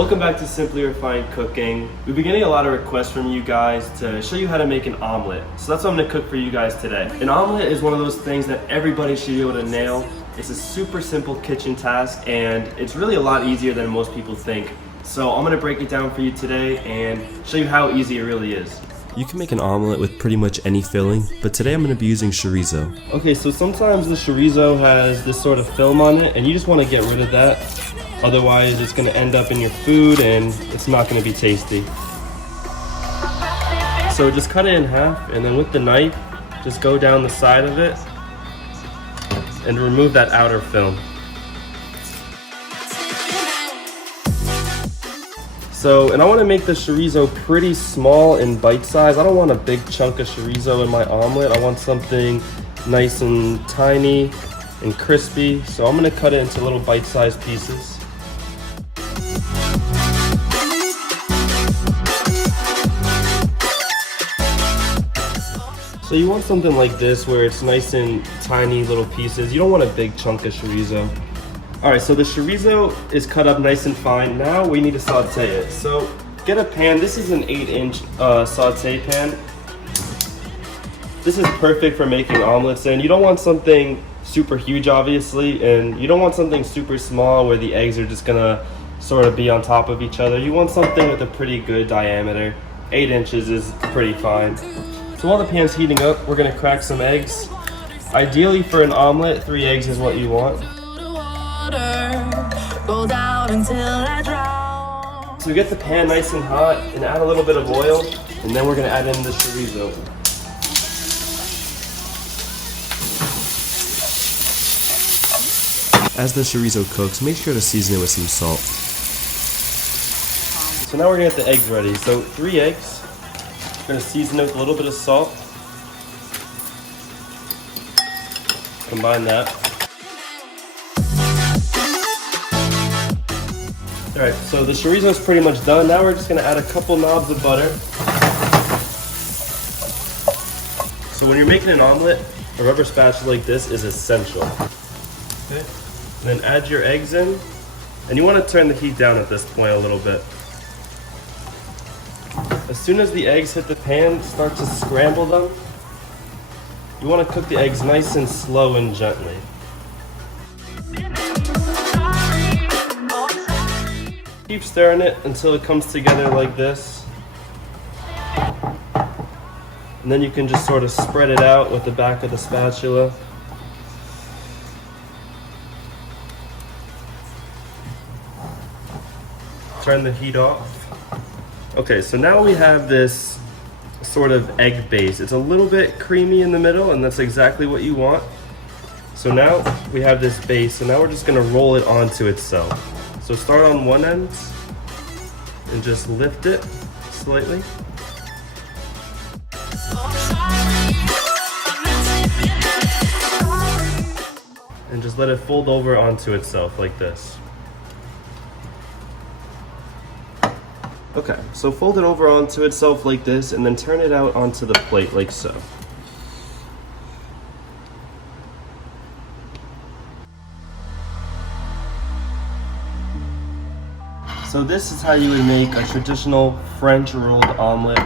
Welcome back to Simply Refined Cooking. We've been getting a lot of requests from you guys to show you how to make an omelet. So that's what I'm gonna cook for you guys today. An omelet is one of those things that everybody should be able to nail. It's a super simple kitchen task and it's really a lot easier than most people think. So I'm gonna break it down for you today and show you how easy it really is. You can make an omelet with pretty much any filling, but today I'm going to be using chorizo. Okay, so sometimes the chorizo has this sort of film on it and you just want to get rid of that. Otherwise it's going to end up in your food and it's not going to be tasty. So just cut it in half and then with the knife, just go down the side of it and remove that outer film. And I want to make the chorizo pretty small and bite-sized. I don't want a big chunk of chorizo in my omelet. I want something nice and tiny and crispy. So I'm going to cut it into little bite-sized pieces. So you want something like this where it's nice and tiny little pieces. You don't want a big chunk of chorizo. Alright, so the chorizo is cut up nice and fine. Now we need to saute it. So get a pan. This is an 8-inch saute pan. This is perfect for making omelets in. You don't want something super huge, obviously, and you don't want something super small where the eggs are just gonna sort of be on top of each other. You want something with a pretty good diameter. 8 inches is pretty fine. So while the pan's heating up, we're gonna crack some eggs. Ideally for an omelet, 3 eggs is what you want. Go down until I drown. So get the pan nice and hot and add a little bit of oil, and then we're gonna add in the chorizo. As the chorizo cooks, make sure to season it with some salt. So now we're gonna get the eggs ready. So 3 eggs. We're gonna season it with a little bit of salt. Combine that. Alright, so the chorizo is pretty much done. Now we're just going to add a couple knobs of butter. So when you're making an omelet, a rubber spatula like this is essential. Okay. And then add your eggs in. And you want to turn the heat down at this point a little bit. As soon as the eggs hit the pan, start to scramble them. You want to cook the eggs nice and slow and gently. Keep stirring it until it comes together like this. And then you can just sort of spread it out with the back of the spatula. Turn the heat off. Okay, so now we have this sort of egg base. It's a little bit creamy in the middle, and that's exactly what you want. So now we have this base, and now we're just gonna roll it onto itself. So start on one end and just lift it slightly. And just let it fold over onto itself like this. Okay, so fold it over onto itself like this and then turn it out onto the plate like so. So this is how you would make a traditional French-rolled omelet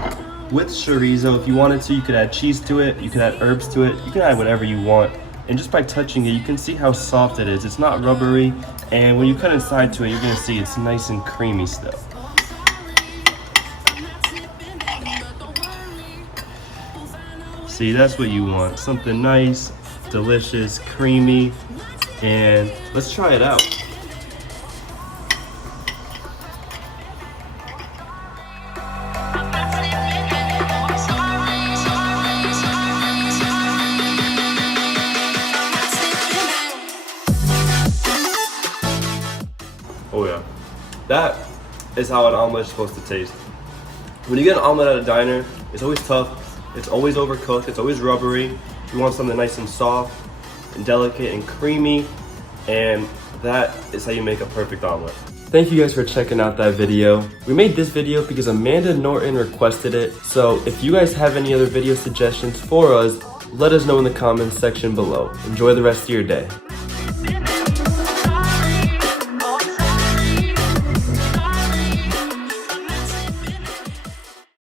with chorizo. If you wanted to, you could add cheese to it, you could add herbs to it, you can add whatever you want. And just by touching it, you can see how soft it is. It's not rubbery, and when you cut inside to it, you're gonna see it's nice and creamy still. See, that's what you want. Something nice, delicious, creamy, and let's try it out. Oh yeah, that is how an omelet is supposed to taste. When you get an omelet at a diner, it's always tough, it's always overcooked, it's always rubbery. You want something nice and soft and delicate and creamy, and that is how you make a perfect omelet. Thank you guys for checking out that video. We made this video because Amanda Norton requested it, so if you guys have any other video suggestions for us, let us know in the comments section below. Enjoy the rest of your day.